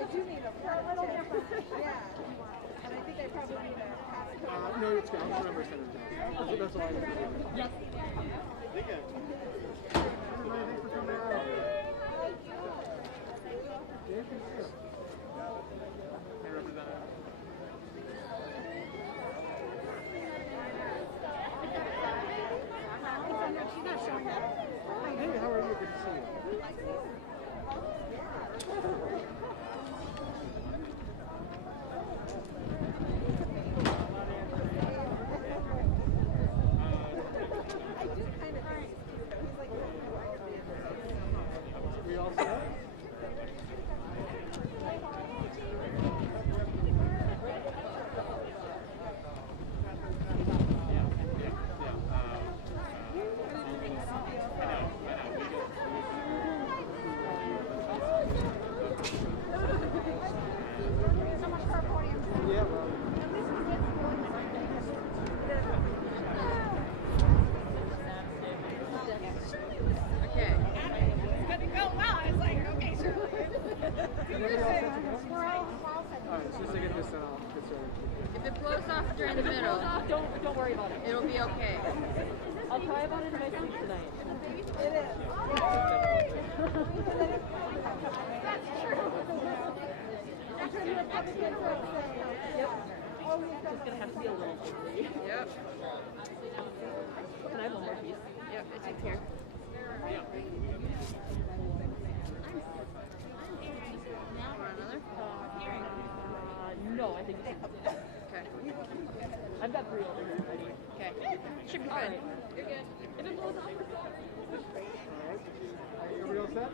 I do need a permit. Yeah. And I think I probably need a passcode. No, it's good. I'll remember Senator Johnson. That's all I need to do. Yes. Everybody, thanks for coming out. Hey, Representative. She's not showing up. Hey, how are you? Good to see you. We all set? Yeah, well. Okay. It's gonna go well. I was like, okay, sure. All right, as soon as I get this done, I'll get started. If it blows off during the middle, Don't worry about it. it'll be okay. I'll cry about it in my sleep tonight. It is. It's gonna have to be a little ugly. Yep. Can I have one more piece? Yep, it's here. Want another? No, I think it's Okay. I've got 3 over here already. Okay. Should be All good. right. You're good. If it blows off, Everybody all set?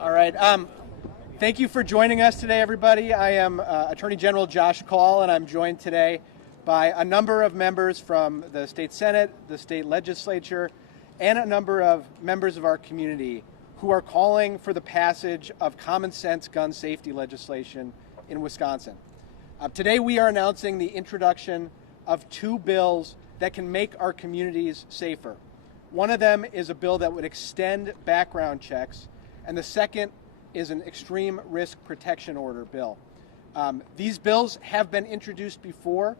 All right. Thank you for joining us today, everybody. I am Attorney General Josh Kaul, and I'm joined today by a number of members from the state Senate, the state legislature, and a number of members of our community who are calling for the passage of common sense gun safety legislation in Wisconsin. Today we are announcing the introduction of 2 bills that can make our communities safer. One of them is a bill that would extend background checks, and the second is an extreme risk protection order bill. These bills have been introduced before,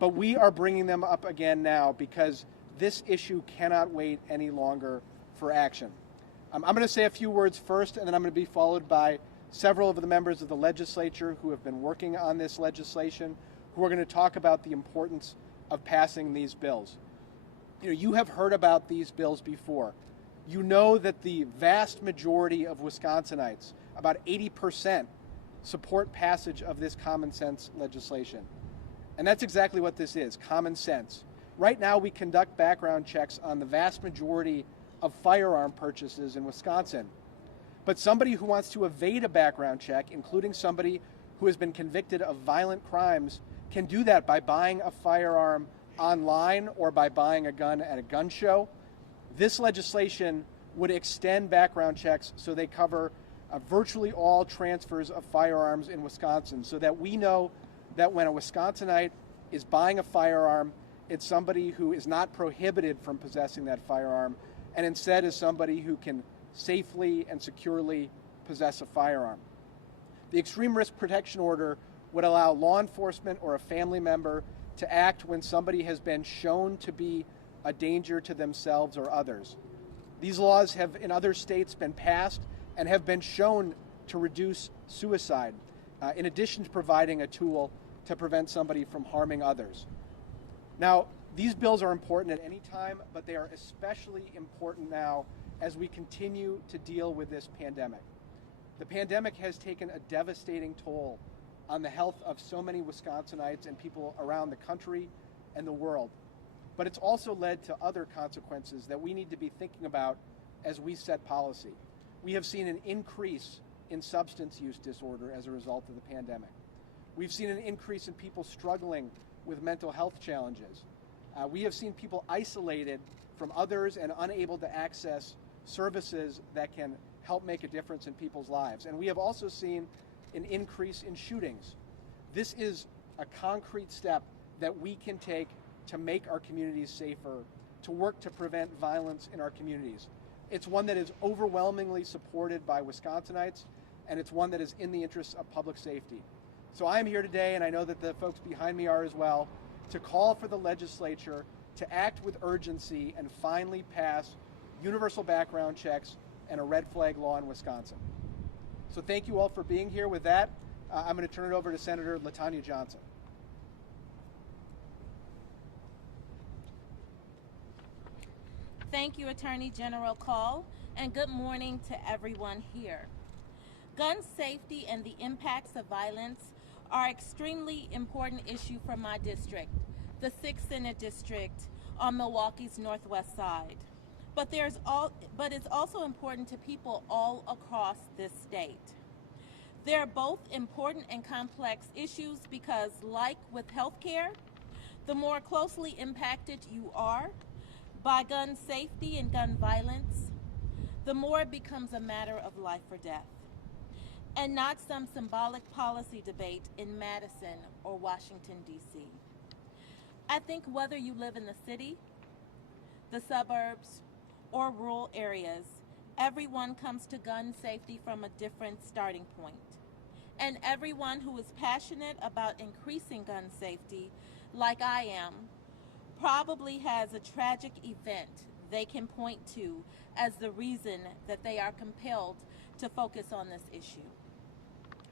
but we are bringing them up again now because this issue cannot wait any longer for action. I'm going to say a few words first, and then I'm going to be followed by several of the members of the legislature who have been working on this legislation, who are going to talk about the importance of passing these bills. You have heard about these bills before. You know that the vast majority of Wisconsinites, about 80%, support passage of this common sense legislation. And that's exactly what this is, common sense. Right now we conduct background checks on the vast majority of firearm purchases in Wisconsin. But somebody who wants to evade a background check, including somebody who has been convicted of violent crimes, can do that by buying a firearm online or by buying a gun at a gun show. This legislation would extend background checks so they cover virtually all transfers of firearms in Wisconsin, so that we know that when a Wisconsinite is buying a firearm, it's somebody who is not prohibited from possessing that firearm, and instead is somebody who can safely and securely possess a firearm. The extreme risk protection order would allow law enforcement or a family member to act when somebody has been shown to be a danger to themselves or others. These laws have in other states been passed and have been shown to reduce suicide, in addition to providing a tool to prevent somebody from harming others. Now, these bills are important at any time, but they are especially important now as we continue to deal with this pandemic. The pandemic has taken a devastating toll on the health of so many Wisconsinites and people around the country and the world. But it's also led to other consequences that we need to be thinking about as we set policy. We have seen an increase in substance use disorder as a result of the pandemic. We've seen an increase in people struggling with mental health challenges. We have seen people isolated from others and unable to access services that can help make a difference in people's lives. And we have also seen an increase in shootings. This is a concrete step that we can take to make our communities safer, to work to prevent violence in our communities. It's one that is overwhelmingly supported by Wisconsinites, and it's one that is in the interests of public safety. So I am here today, and I know that the folks behind me are as well, to call for the legislature to act with urgency and finally pass universal background checks and a red flag law in Wisconsin. So thank you all for being here. With that, I'm going to turn it over to Senator LaTanya Johnson. Thank you, Attorney General Kaul, and good morning to everyone here. Gun safety and the impacts of violence are an extremely important issue for my district, the 6th Senate District on Milwaukee's northwest side. But it's also important to people all across this state. They're both important and complex issues because, like with healthcare, the more closely impacted you are by gun safety and gun violence, the more it becomes a matter of life or death, and not some symbolic policy debate in Madison or Washington, D.C. I think whether you live in the city, the suburbs, or rural areas, everyone comes to gun safety from a different starting point. And everyone who is passionate about increasing gun safety, like I am, probably has a tragic event they can point to as the reason that they are compelled to focus on this issue.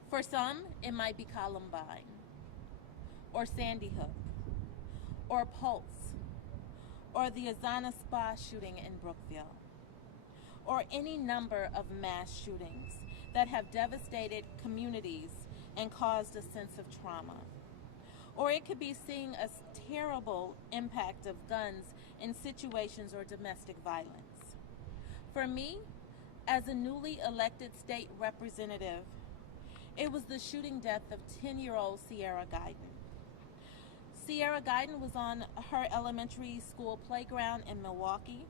For some, it might be Columbine, or Sandy Hook, or Pulse, or the Azana Spa shooting in Brookville, or any number of mass shootings that have devastated communities and caused a sense of trauma. Or it could be seeing a terrible impact of guns in situations or domestic violence. For me, as a newly elected state representative, it was the shooting death of 10-year-old Sierra Guyton. Sierra Guyton was on her elementary school playground in Milwaukee.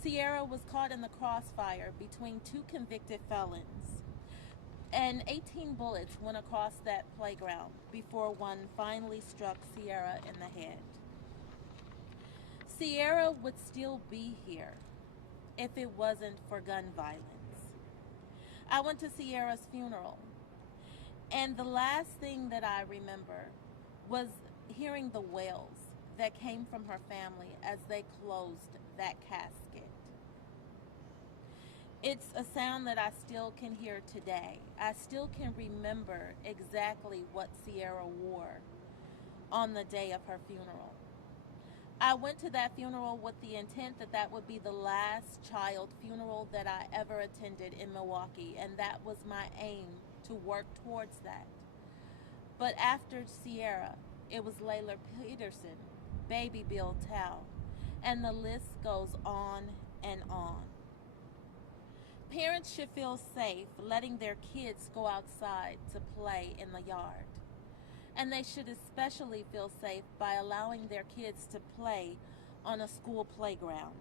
Sierra was caught in the crossfire between two convicted felons, and 18 bullets went across that playground before one finally struck Sierra in the head. Sierra would still be here if it wasn't for gun violence. I went to Sierra's funeral, and the last thing that I remember was hearing the wails that came from her family as they closed that casket. It's a sound that I still can hear today. I still can remember exactly what Sierra wore on the day of her funeral. I went to that funeral with the intent that that would be the last child funeral that I ever attended in Milwaukee, and that was my aim, to work towards that. But after Sierra, it was Layla Peterson, baby Bill Tao, and the list goes on and on. Parents should feel safe letting their kids go outside to play in the yard. And they should especially feel safe by allowing their kids to play on a school playground.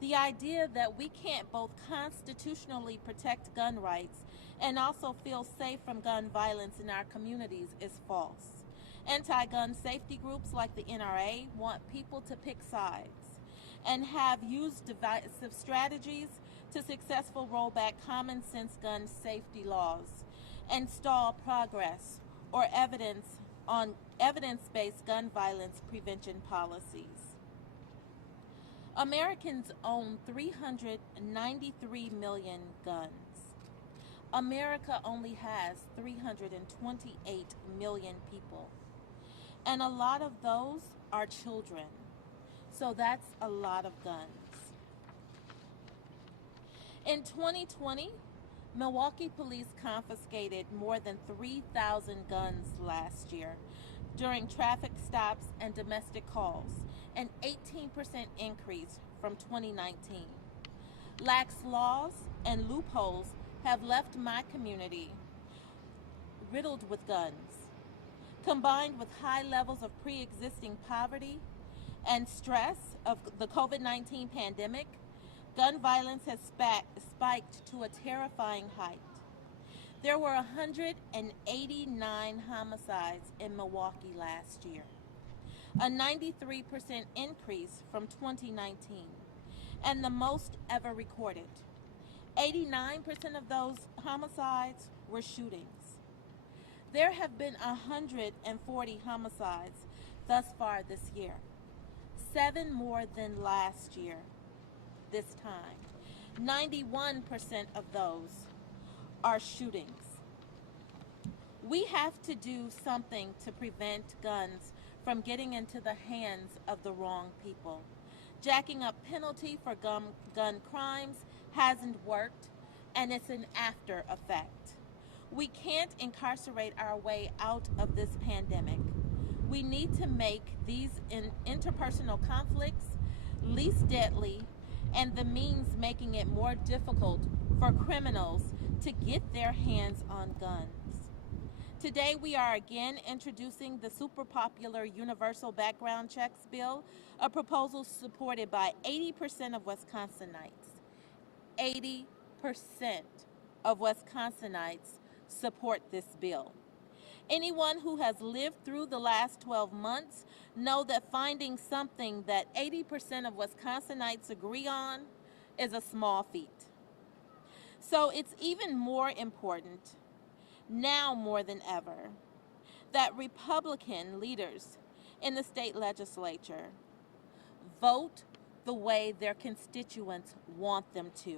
The idea that we can't both constitutionally protect gun rights and also feel safe from gun violence in our communities is false. Anti-gun safety groups like the NRA want people to pick sides and have used divisive strategies to successfully roll back common sense gun safety laws and stall progress or evidence-based gun violence prevention policies. Americans own 393 million guns. America only has 328 million people. And a lot of those are children. So that's a lot of guns. In 2020, Milwaukee police confiscated more than 3,000 guns last year during traffic stops and domestic calls, an 18% increase from 2019. Lax laws and loopholes have left my community riddled with guns. Combined with high levels of pre-existing poverty and stress of the COVID-19 pandemic, gun violence has spiked to a terrifying height. There were 189 homicides in Milwaukee last year, a 93% increase from 2019, and the most ever recorded. 89% of those homicides were shootings. There have been 140 homicides thus far this year, 7 more than last year this time. 91% of those are shootings. We have to do something to prevent guns from getting into the hands of the wrong people. Jacking up penalty for gun crimes hasn't worked, and it's an after effect. We can't incarcerate our way out of this pandemic. We need to make these interpersonal conflicts least deadly and the means making it more difficult for criminals to get their hands on guns. Today we are again introducing the super popular Universal Background Checks Bill, a proposal supported by 80% of Wisconsinites. 80% of Wisconsinites support this bill. Anyone who has lived through the last 12 months know that finding something that 80% of Wisconsinites agree on is a small feat. So it's even more important, now more than ever, that Republican leaders in the state legislature vote the way their constituents want them to.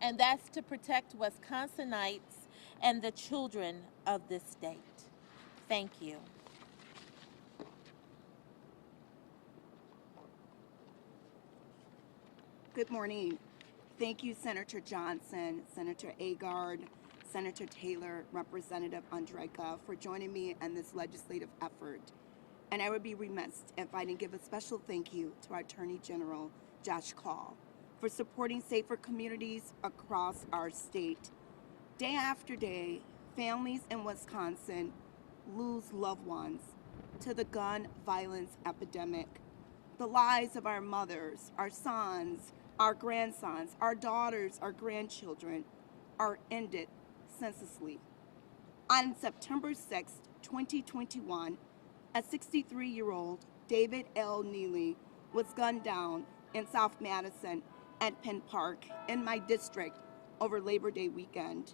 And that's to protect Wisconsinites and the children of this state. Thank you. Good morning. Thank you, Senator Johnson, Senator Agard, Senator Taylor, Representative Andrejka, for joining me in this legislative effort. And I would be remiss if I didn't give a special thank you to our Attorney General, Josh Kaul, for supporting safer communities across our state. Day after day, families in Wisconsin lose loved ones to the gun violence epidemic. The lives of our mothers, our sons, our grandsons, our daughters, our grandchildren are ended senselessly. On September 6, 2021, a 63-year-old David L. Neely was gunned down in South Madison at Penn Park in my district over Labor Day weekend.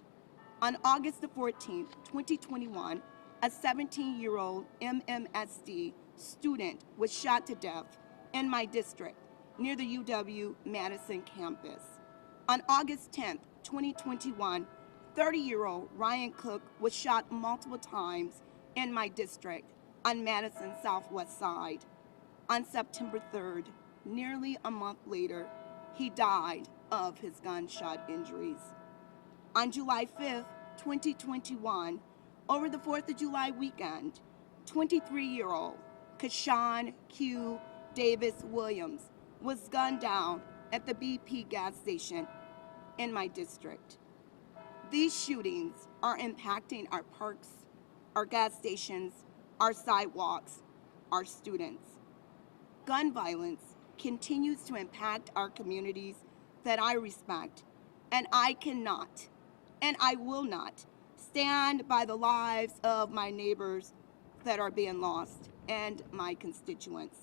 On August the 14th, 2021, a 17-year-old MMSD student was shot to death in my district near the UW-Madison campus. On August 10th, 2021, 30-year-old Ryan Cook was shot multiple times in my district on Madison's southwest side. On September 3rd, nearly a month later, he died of his gunshot injuries. On July 5th, 2021, over the 4th of July weekend, 23-year-old Kashawn Q. Davis Williams was gunned down at the BP gas station in my district. These shootings are impacting our parks, our gas stations, our sidewalks, our students. Gun violence continues to impact our communities that I respect, and I cannot, and I will not, stand by the lives of my neighbors that are being lost and my constituents.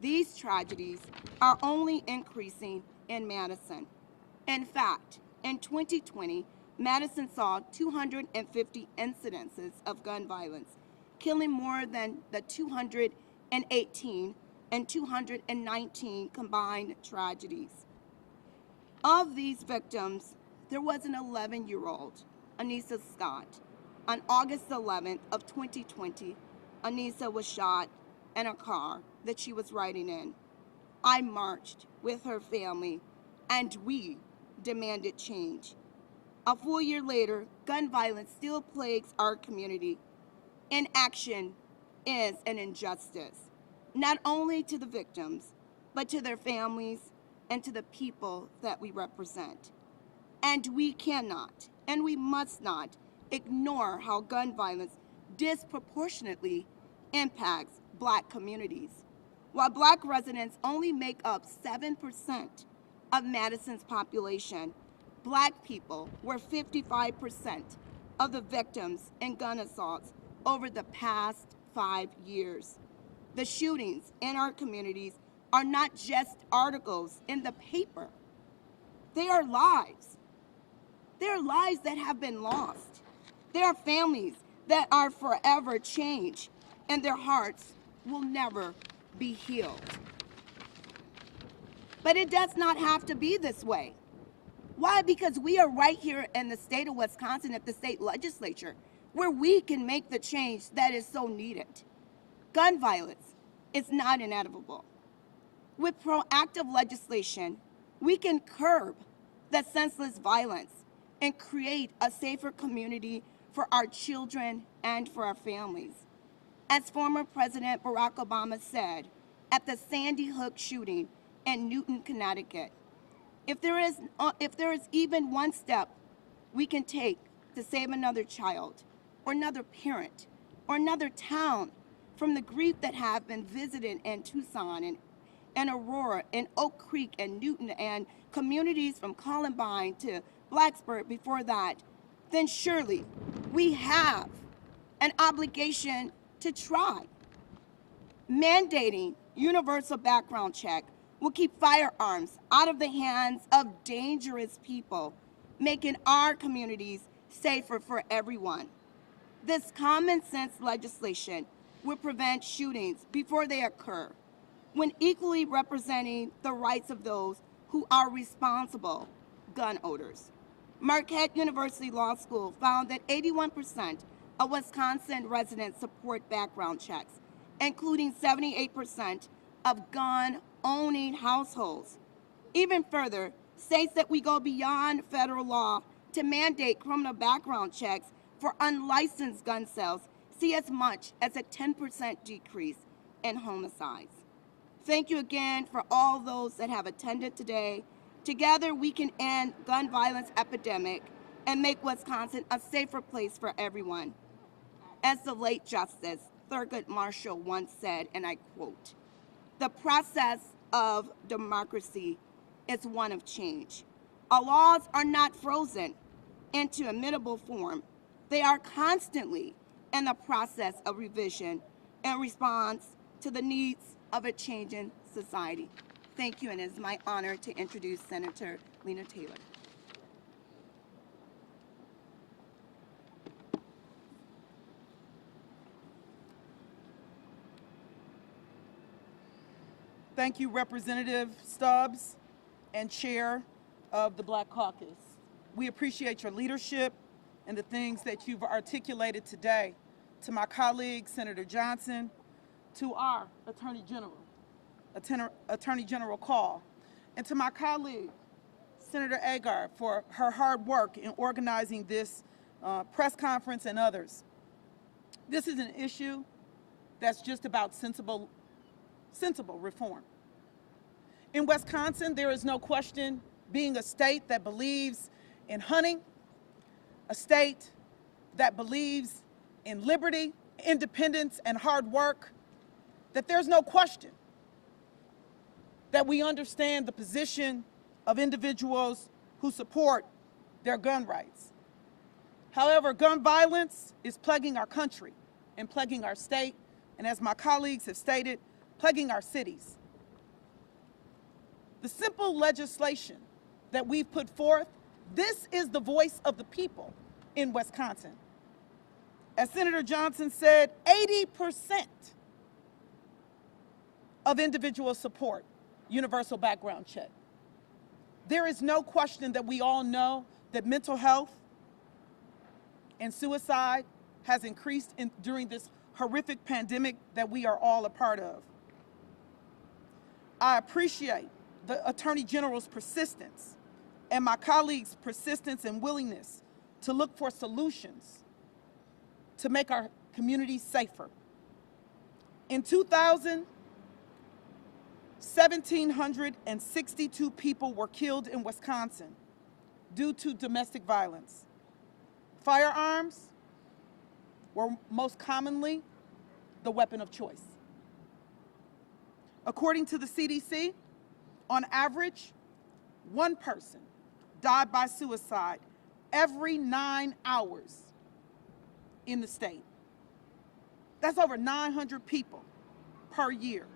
These tragedies are only increasing in Madison. In fact, in 2020, Madison saw 250 incidences of gun violence, killing more than the 218 and 219 combined tragedies. Of these victims, there was an 11-year-old, Anissa Scott. On August 11th of 2020, Anissa was shot in a car that she was riding in. I marched with her family, and we demanded change. A full year later, gun violence still plagues our community. Inaction is an injustice, not only to the victims, but to their families and to the people that we represent. And we cannot, and we must not, ignore how gun violence disproportionately impacts Black communities. While Black residents only make up 7% of Madison's population, Black people were 55% of the victims in gun assaults over the past 5 years. The shootings in our communities are not just articles in the paper. They are lives. They are lives that have been lost. They are families that are forever changed, and their hearts will never be healed. But it does not have to be this way. Why? Because we are right here in the state of Wisconsin at the state legislature, where we can make the change that is so needed. Gun violence is not inevitable. With proactive legislation, we can curb the senseless violence and create a safer community for our children and for our families. As former President Barack Obama said at the Sandy Hook shooting in Newton, Connecticut, if there is even one step we can take to save another child or another parent or another town from the grief that have been visited in Tucson and Aurora and Oak Creek and Newton and communities from Columbine to Blacksburg before that, then surely we have an obligation to try. Mandating universal background check will keep firearms out of the hands of dangerous people, making our communities safer for everyone. This common sense legislation will prevent shootings before they occur, when equally representing the rights of those who are responsible gun owners. Marquette University Law School found that 81% of Wisconsin residents support background checks, including 78% of gun-owning households. Even further, states that we go beyond federal law to mandate criminal background checks for unlicensed gun sales see as much as a 10% decrease in homicides. Thank you again for all those that have attended today. Together we can end gun violence epidemic and make Wisconsin a safer place for everyone. As the late Justice Thurgood Marshall once said, and I quote, "The process of democracy is one of change. Our laws are not frozen into immutable form. They are constantly in the process of revision in response to the needs of a changing society." Thank you, and it is my honor to introduce Senator Lena Taylor. Thank you, Representative Stubbs and Chair of the Black Caucus. We appreciate your leadership and the things that you've articulated today. To my colleague, Senator Johnson, to our Attorney General Kaul, and to my colleague, Senator Agar, for her hard work in organizing this press conference and others. This is an issue that's just about sensible reform. In Wisconsin, there is no question, being a state that believes in hunting, a state that believes in liberty, independence, and hard work, that there's no question that we understand the position of individuals who support their gun rights. However, gun violence is plaguing our country and plaguing our state, and as my colleagues have stated, plaguing our cities. The simple legislation that we've put forth, this is the voice of the people in Wisconsin. As Senator Johnson said, 80% of individuals support universal background check. There is no question that we all know that mental health and suicide has increased during this horrific pandemic that we are all a part of. I appreciate the Attorney General's persistence and my colleagues' persistence and willingness to look for solutions to make our communities safer. In 2000, 1,762 people were killed in Wisconsin due to domestic violence. Firearms were most commonly the weapon of choice. According to the CDC, on average, one person died by suicide every 9 hours in the state. That's over 900 people per year.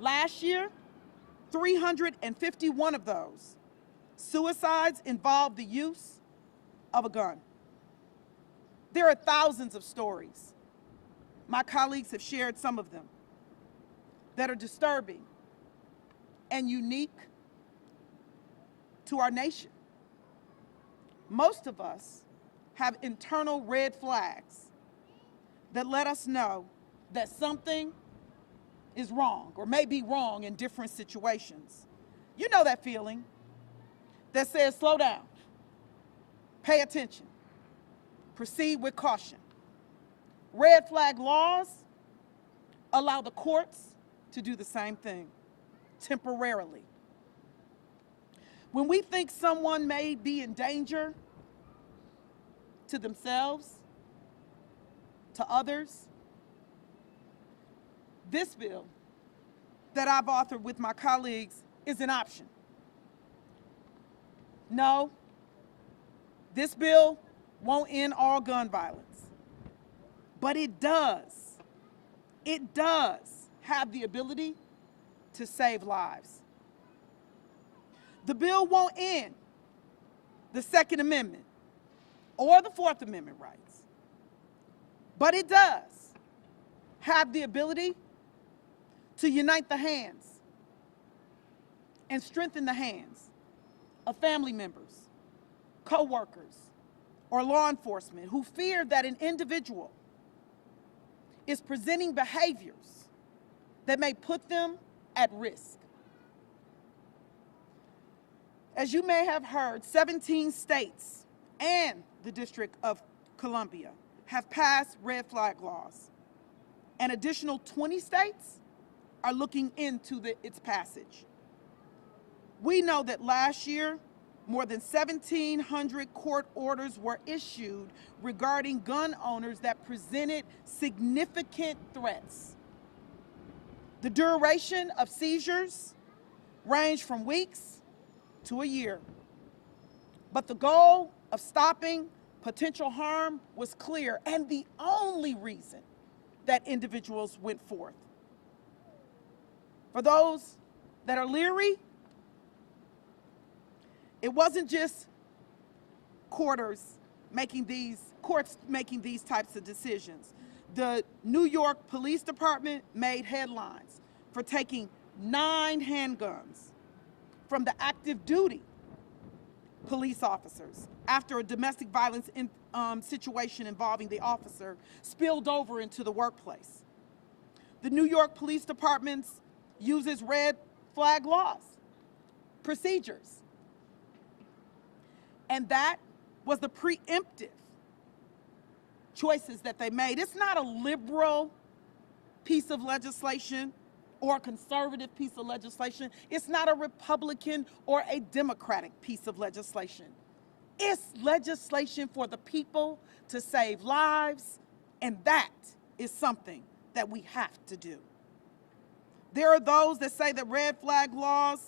Last year, 351 of those suicides involved the use of a gun. There are thousands of stories. My colleagues have shared some of them that are disturbing and unique to our nation. Most of us have internal red flags that let us know that something is wrong or may be wrong in different situations. You know that feeling that says, slow down, pay attention, proceed with caution. Red flag laws allow the courts to do the same thing temporarily. When we think someone may be in danger to themselves, to others, this bill that I've authored with my colleagues is an option. No, this bill won't end all gun violence, but it does have the ability to save lives. The bill won't end the Second Amendment or the Fourth Amendment rights, but it does have the ability to unite the hands and strengthen the hands of family members, co-workers, or law enforcement who fear that an individual is presenting behaviors that may put them at risk. As you may have heard, 17 states and the District of Columbia have passed red flag laws. An additional 20 states are looking into its passage. We know that last year, more than 1,700 court orders were issued regarding gun owners that presented significant threats. The duration of seizures ranged from weeks to a year. But the goal of stopping potential harm was clear and the only reason that individuals went forth. For those that are leery, it wasn't just courts making these types of decisions. The New York Police Department made headlines for taking 9 handguns from the active duty police officers after a domestic violence situation involving the officer spilled over into the workplace. The New York Police Department uses red flag laws, procedures, and that was the preemptive choices that they made. It's not a liberal piece of legislation or a conservative piece of legislation. It's not a Republican or a Democratic piece of legislation. It's legislation for the people to save lives, and that is something that we have to do. There are those that say that red flag laws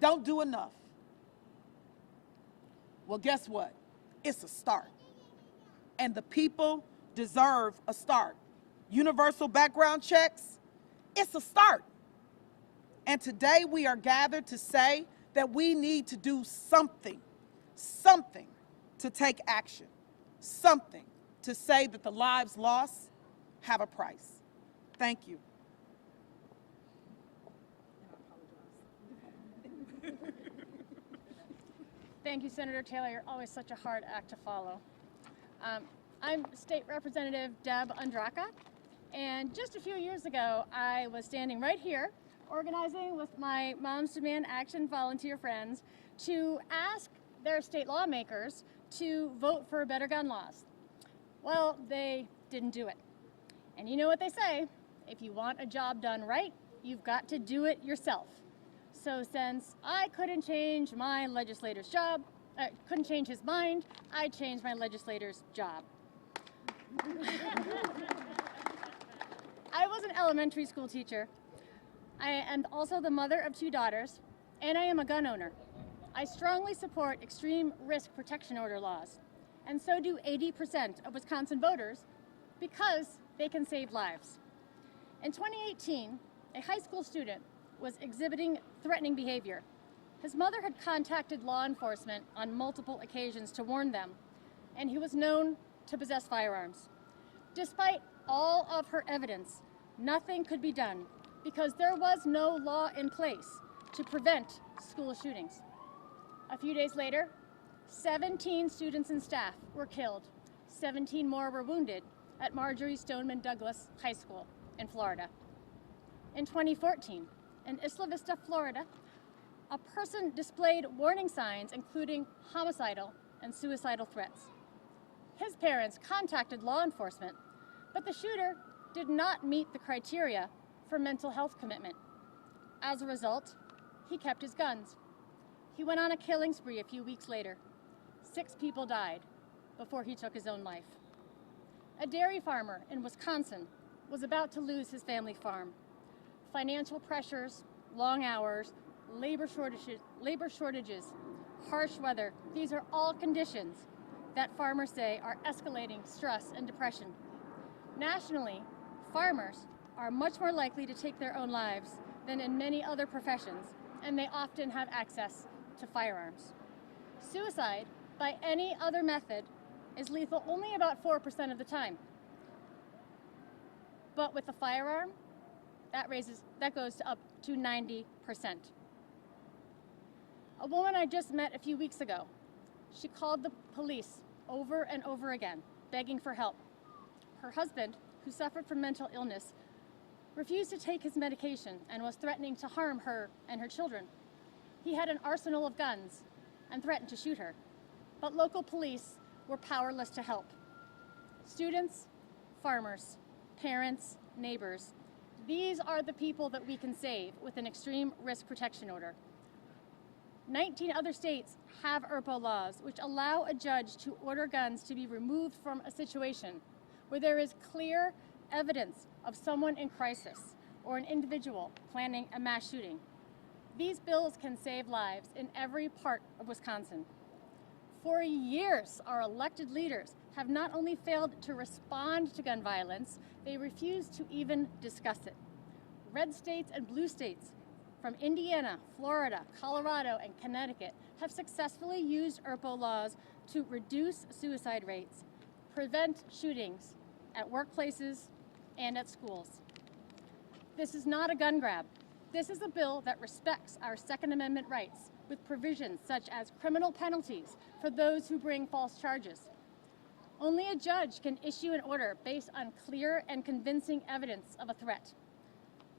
don't do enough. Well, guess what? It's a start. And the people deserve a start. Universal background checks, it's a start. And today we are gathered to say that we need to do something to take action, something to say that the lives lost have a price. Thank you. Thank you, Senator Taylor. You're always such a hard act to follow. I'm State Representative Deb Andraka, and just a few years ago, I was standing right here organizing with my Moms Demand Action volunteer friends to ask their state lawmakers to vote for better gun laws. Well, they didn't do it. And you know what they say, if you want a job done right, you've got to do it yourself. So since I couldn't change my legislator's job, couldn't change his mind, I changed my legislator's job. I was an elementary school teacher. I am also the mother of 2 daughters, and I am a gun owner. I strongly support extreme risk protection order laws, and so do 80% of Wisconsin voters because they can save lives. In 2018, a high school student was exhibiting threatening behavior. His mother had contacted law enforcement on multiple occasions to warn them, and he was known to possess firearms. Despite all of her evidence, nothing could be done because there was no law in place to prevent school shootings. A few days later, 17 students and staff were killed. 17 more were wounded at Marjorie Stoneman Douglas High School in Florida. In 2014, in Isla Vista, Florida, a person displayed warning signs including homicidal and suicidal threats. His parents contacted law enforcement, but the shooter did not meet the criteria for mental health commitment. As a result, he kept his guns. He went on a killing spree a few weeks later. 6 people died before he took his own life. A dairy farmer in Wisconsin was about to lose his family farm. Financial pressures, long hours, labor shortages, harsh weather, these are all conditions that farmers say are escalating stress and depression. Nationally, farmers are much more likely to take their own lives than in many other professions, and they often have access to firearms. Suicide by any other method is lethal only about 4% of the time. But with a firearm, that goes to up to 90%. A woman I just met a few weeks ago, she called the police over and over again, begging for help. Her husband, who suffered from mental illness, refused to take his medication and was threatening to harm her and her children. He had an arsenal of guns and threatened to shoot her, but local police were powerless to help. Students, farmers, parents, neighbors, these are the people that we can save with an extreme risk protection order. 19 other states have ERPO laws which allow a judge to order guns to be removed from a situation where there is clear evidence of someone in crisis or an individual planning a mass shooting. These bills can save lives in every part of Wisconsin. For years, our elected leaders have not only failed to respond to gun violence, they refuse to even discuss it. Red states and blue states from Indiana, Florida, Colorado, and Connecticut have successfully used ERPO laws to reduce suicide rates, prevent shootings at workplaces and at schools. This is not a gun grab. This is a bill that respects our Second Amendment rights with provisions such as criminal penalties for those who bring false charges. Only a judge can issue an order based on clear and convincing evidence of a threat.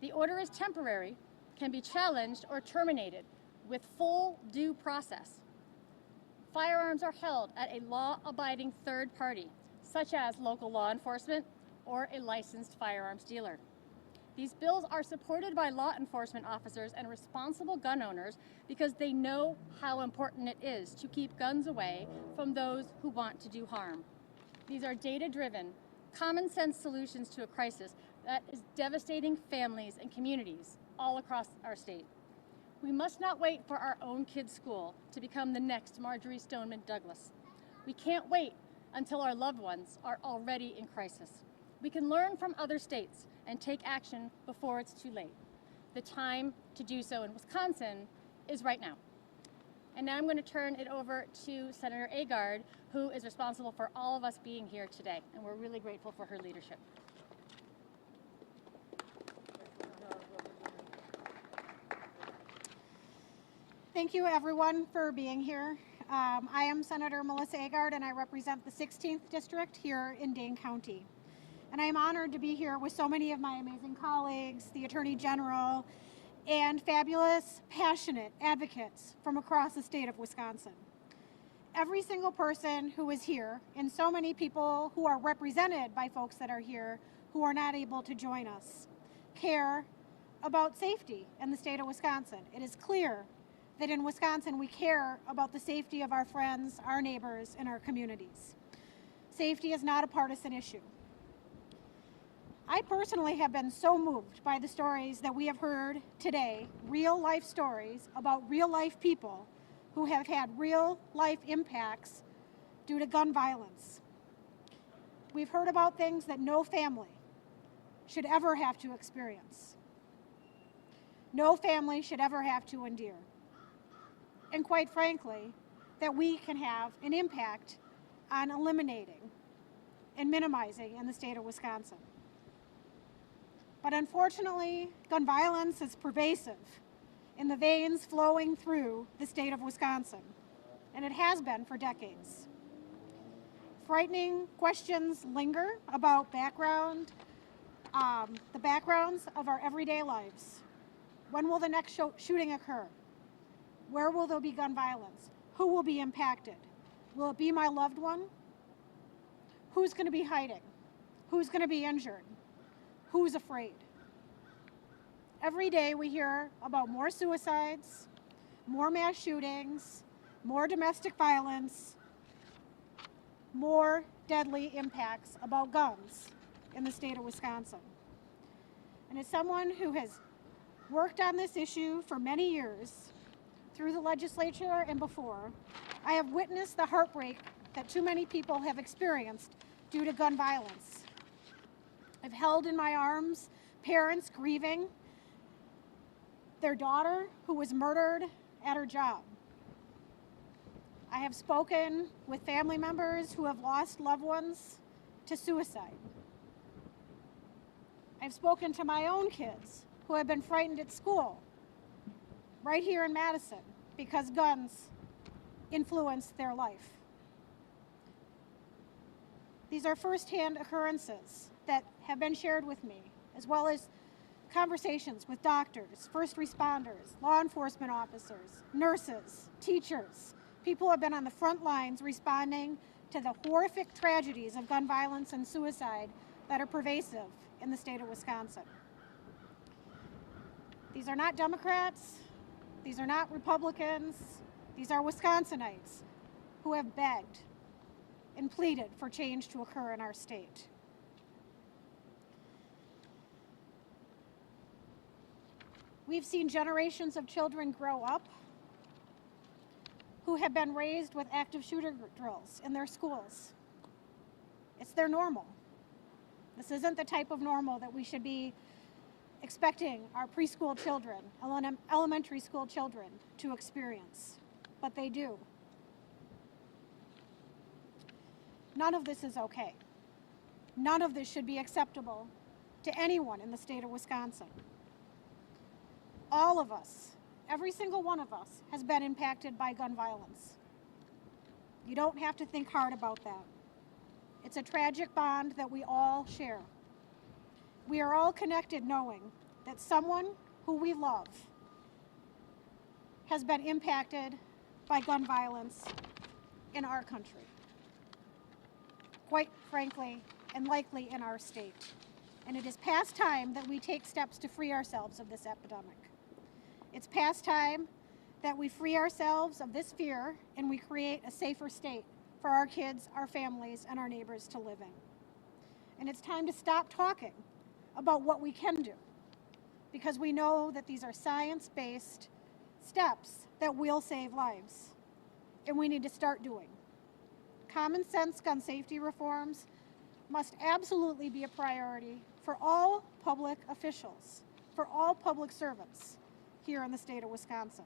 The order is temporary, can be challenged or terminated with full due process. Firearms are held at a law-abiding third party, such as local law enforcement or a licensed firearms dealer. These bills are supported by law enforcement officers and responsible gun owners because they know how important it is to keep guns away from those who want to do harm. These are data-driven, common-sense solutions to a crisis that is devastating families and communities all across our state. We must not wait for our own kids' school to become the next Marjorie Stoneman Douglas. We can't wait until our loved ones are already in crisis. We can learn from other states and take action before it's too late. The time to do so in Wisconsin is right now. And now I'm going to turn it over to Senator Agard, who is responsible for all of us being here today, and we're really grateful for her leadership. Thank you, everyone, for being here. I am Senator Melissa Agard, and I represent the 16th District here in Dane County. And I am honored to be here with so many of my amazing colleagues, the Attorney General, and fabulous, passionate advocates from across the state of Wisconsin. Every single person who is here, and so many people who are represented by folks that are here who are not able to join us, care about safety in the state of Wisconsin. It is clear that in Wisconsin we care about the safety of our friends, our neighbors, and our communities. Safety is not a partisan issue. I personally have been so moved by the stories that we have heard today, real life stories about real life people who have had real life impacts due to gun violence. We've heard about things that no family should ever have to experience. no family should ever have to endure. And quite frankly, that we can have an impact on eliminating and minimizing in the state of Wisconsin. But unfortunately, gun violence is pervasive in the veins flowing through the state of Wisconsin, and it has been for decades. Frightening questions linger about the backgrounds of our everyday lives. When will the next shooting occur? Where will there be gun violence? Who will be impacted? Will it be my loved one? Who's going to be hiding? Who's going to be injured? Who's afraid? Every day we hear about more suicides, more mass shootings, more domestic violence, more deadly impacts about guns in the state of Wisconsin. And as someone who has worked on this issue for many years, through the legislature and before, I have witnessed the heartbreak that too many people have experienced due to gun violence. I've held in my arms parents grieving their daughter who was murdered at her job. I have spoken with family members who have lost loved ones to suicide. I've spoken to my own kids who have been frightened at school, right here in Madison, because guns influence their life. These are firsthand occurrences that have been shared with me, as well as conversations with doctors, first responders, law enforcement officers, nurses, teachers. People have been on the front lines responding to the horrific tragedies of gun violence and suicide that are pervasive in the state of Wisconsin. These are not Democrats, these are not Republicans, these are Wisconsinites who have begged and pleaded for change to occur in our state. We've seen generations of children grow up who have been raised with active shooter drills in their schools. It's their normal. This isn't the type of normal that we should be expecting our preschool children, elementary school children to experience, but they do. None of this is okay. None of this should be acceptable to anyone in the state of Wisconsin. All of us, every single one of us, has been impacted by gun violence. You don't have to think hard about that. It's a tragic bond that we all share. We are all connected knowing that someone who we love has been impacted by gun violence in our country. Quite frankly, and likely in our state. And it is past time that we take steps to free ourselves of this epidemic. It's past time that we free ourselves of this fear and we create a safer state for our kids, our families, and our neighbors to live in. And it's time to stop talking about what we can do, because we know that these are science-based steps that will save lives, and we need to start doing. Common sense gun safety reforms must absolutely be a priority for all public officials, for all public servants here in the state of Wisconsin.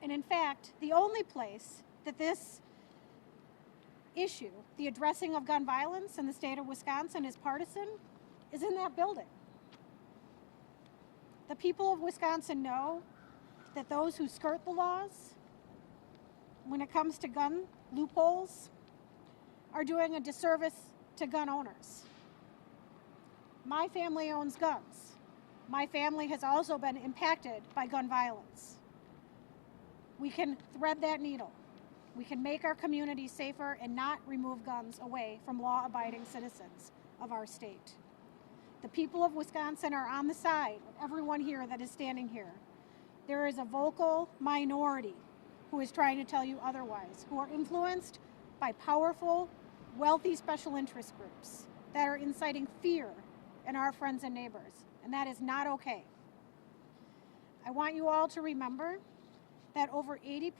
And in fact, the only place that this issue, the addressing of gun violence in the state of Wisconsin, is partisan is in that building. The people of Wisconsin know that those who skirt the laws when it comes to gun loopholes are doing a disservice to gun owners. My family owns guns. My family has also been impacted by gun violence. We can thread that needle. We can make our communities safer and not remove guns away from law-abiding citizens of our state. The people of Wisconsin are on the side of everyone here that is standing here. There is a vocal minority who is trying to tell you otherwise, who are influenced by powerful, wealthy special interest groups that are inciting fear in our friends and neighbors, and that is not okay. I want you all to remember that over 80%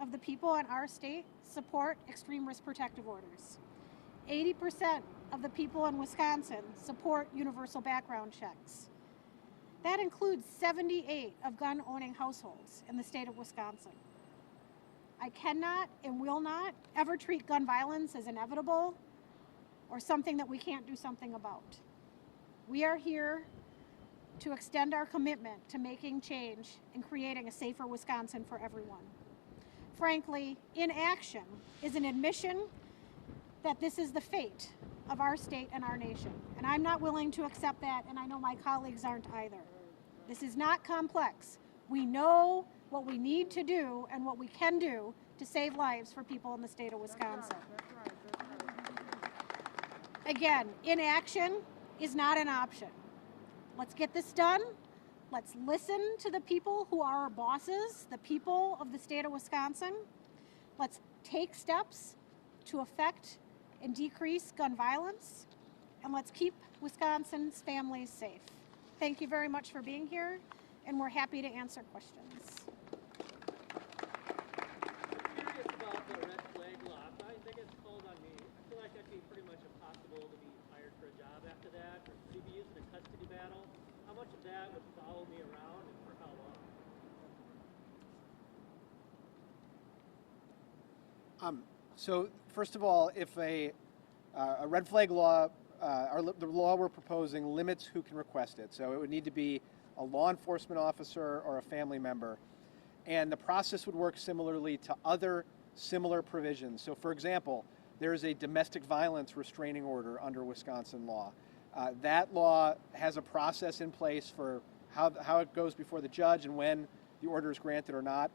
of the people in our state support extreme risk protective orders. 80% of the people in Wisconsin support universal background checks. That includes 78 of gun-owning households in the state of Wisconsin. I cannot and will not ever treat gun violence as inevitable or something that we can't do something about. We are here to extend our commitment to making change and creating a safer Wisconsin for everyone. Frankly, inaction is an admission that this is the fate of our state and our nation. And I'm not willing to accept that, and I know my colleagues aren't either. This is not complex. We know what we need to do and what we can do to save lives for people in the state of Wisconsin. Again, inaction is not an option. Let's get this done. Let's listen to the people who are our bosses, the people of the state of Wisconsin. Let's take steps to affect and decrease gun violence, and let's keep Wisconsin's families safe. Thank you very much for being here, and we're happy to answer questions. Curious about the red flag law. If I think it's called on me, I feel like that'd be pretty much impossible to be hired for a job after that, or to be used in a custody battle. How much of that would follow me around and for how long? So first of all, if a red flag law, the law we're proposing limits who can request it. So it would need to be a law enforcement officer or a family member. And the process would work similarly to other similar provisions. So for example, there is a domestic violence restraining order under Wisconsin law. That law has a process in place for how it goes before the judge and when the order is granted or not.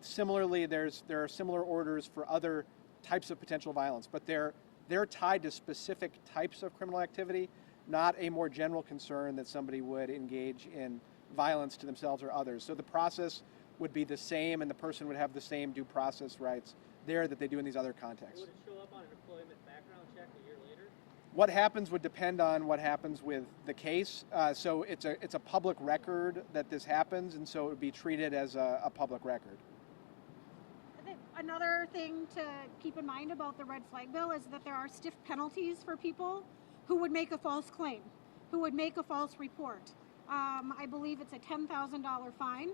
Similarly, there are similar orders for other types of potential violence, but they're tied to specific types of criminal activity, not a more general concern that somebody would engage in violence to themselves or others. So the process would be the same, and the person would have the same due process rights there that they do in these other contexts. Would it show up on an employment background check a year later? What happens would depend on what happens with the case. So it's a public record that this happens, and so it would be treated as a public record. I think another thing to keep in mind about the red flag bill is that there are stiff penalties for people who would make a false claim, who would make a false report. I believe it's a $10,000 fine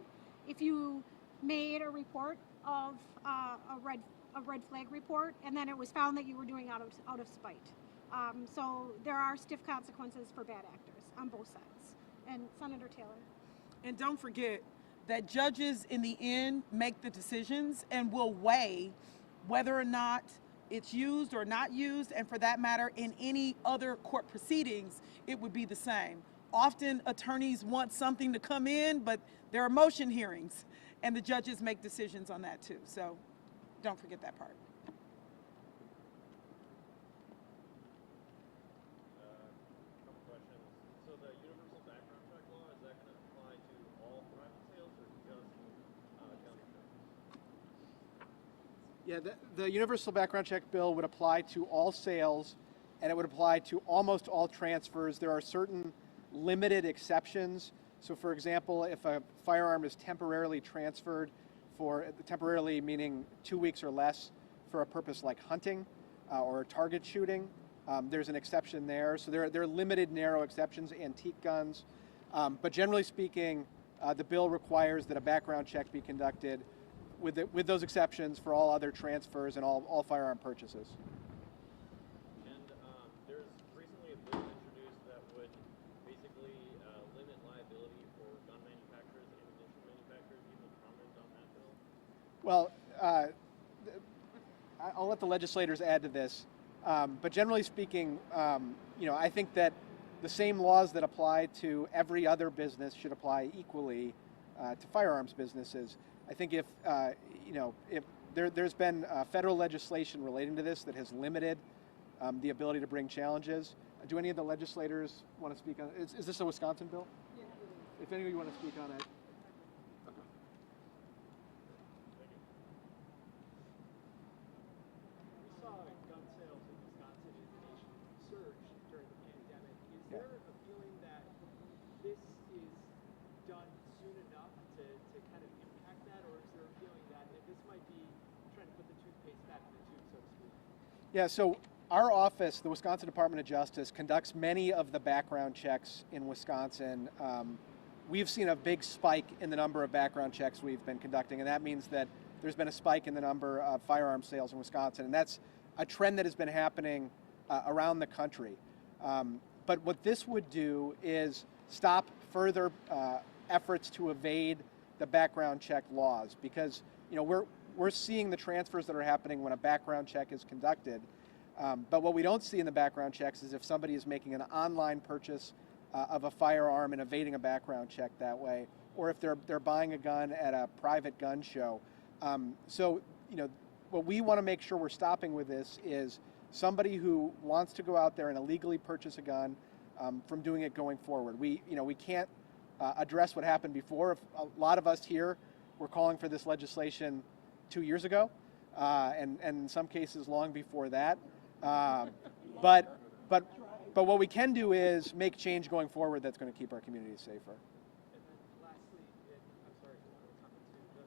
if you made a report of a red flag report, and then it was found that you were doing out of spite. So there are stiff consequences for bad actors on both sides. And Senator Taylor. And don't forget that judges in the end make the decisions and will weigh whether or not it's used or not used, and for that matter, in any other court proceedings, it would be the same. Often attorneys want something to come in, but there are motion hearings, and the judges make decisions on that too. So don't forget that part. Couple questions. So the universal background check law, is that going to apply to all private sales or just county sales? Yeah, the universal background check bill would apply to all sales, and it would apply to almost all transfers. There are certain limited exceptions. So for example, if a firearm is temporarily transferred temporarily meaning 2 weeks or less for a purpose like hunting or target shooting, there's an exception there. So there are limited, narrow exceptions, antique guns. But generally speaking, the bill requires that a background check be conducted with those exceptions for all other transfers and all firearm purchases. And there's recently a bill introduced that would basically limit liability for gun manufacturers and ammunition manufacturers. Do you have a comment on that bill? Well, I'll let the legislators add to this. But generally speaking, I think that the same laws that apply to every other business should apply equally to firearms businesses. I think if there's been federal legislation relating to this that has limited the ability to bring challenges. Do any of the legislators want to speak on it? Is this a Wisconsin bill? Yeah. If any of you want to speak on it. Okay. We saw gun sales in Wisconsin as the nation surged during the pandemic. Is there a feeling that this is done soon enough to kind of impact that, or is there a feeling that this might be trying to put the toothpaste back in the tube, so to speak? Yeah, so our office, the Wisconsin Department of Justice, conducts many of the background checks in Wisconsin we've seen a big spike in the number of background checks we've been conducting, and that means that there's been a spike in the number of firearm sales in Wisconsin, and that's a trend that has been happening around the country. But what this would do is stop further efforts to evade the background check laws, because we're seeing the transfers that are happening when a background check is conducted. But what we don't see in the background checks is if somebody is making an online purchase of a firearm and evading a background check that way, or if they're buying a gun at a private gun show. So what we want to make sure we're stopping with this is somebody who wants to go out there and illegally purchase a gun from doing it going forward. We can't address what happened before. If a lot of us here were calling for this legislation 2 years ago, and in some cases long before that. But what we can do is make change going forward that's going to keep our communities safer. And then lastly, I'm sorry for one comment too, but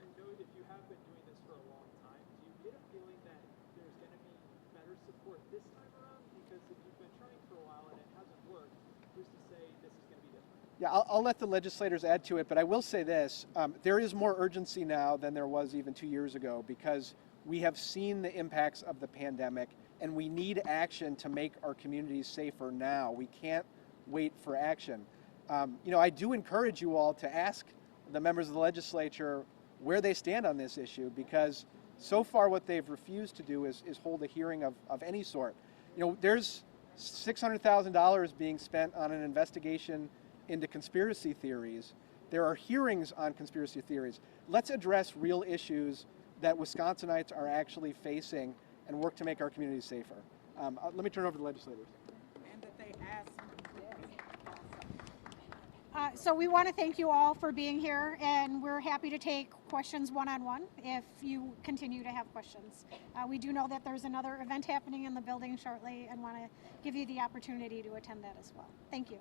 I know that you have been doing this for a long time. Do you get a feeling that there's going to be better support this time around? Because if you've been trying for a while and it hasn't worked, who's to say this is going to be different? Yeah, I'll let the legislators add to it, but I will say this. There is more urgency now than there was even 2 years ago, because we have seen the impacts of the pandemic, and we need action to make our communities safer now. We can't wait for action. I do encourage you all to ask the members of the legislature where they stand on this issue, because so far what they've refused to do is hold a hearing of any sort. There's $600,000 being spent on an investigation into conspiracy theories. There are hearings on conspiracy theories. Let's address real issues that Wisconsinites are actually facing and work to make our communities safer. Let me turn over to the legislators. And that they ask. So we want to thank you all for being here, and we're happy to take questions one-on-one if you continue to have questions. We do know that there's another event happening in the building shortly, and want to give you the opportunity to attend that as well. Thank you.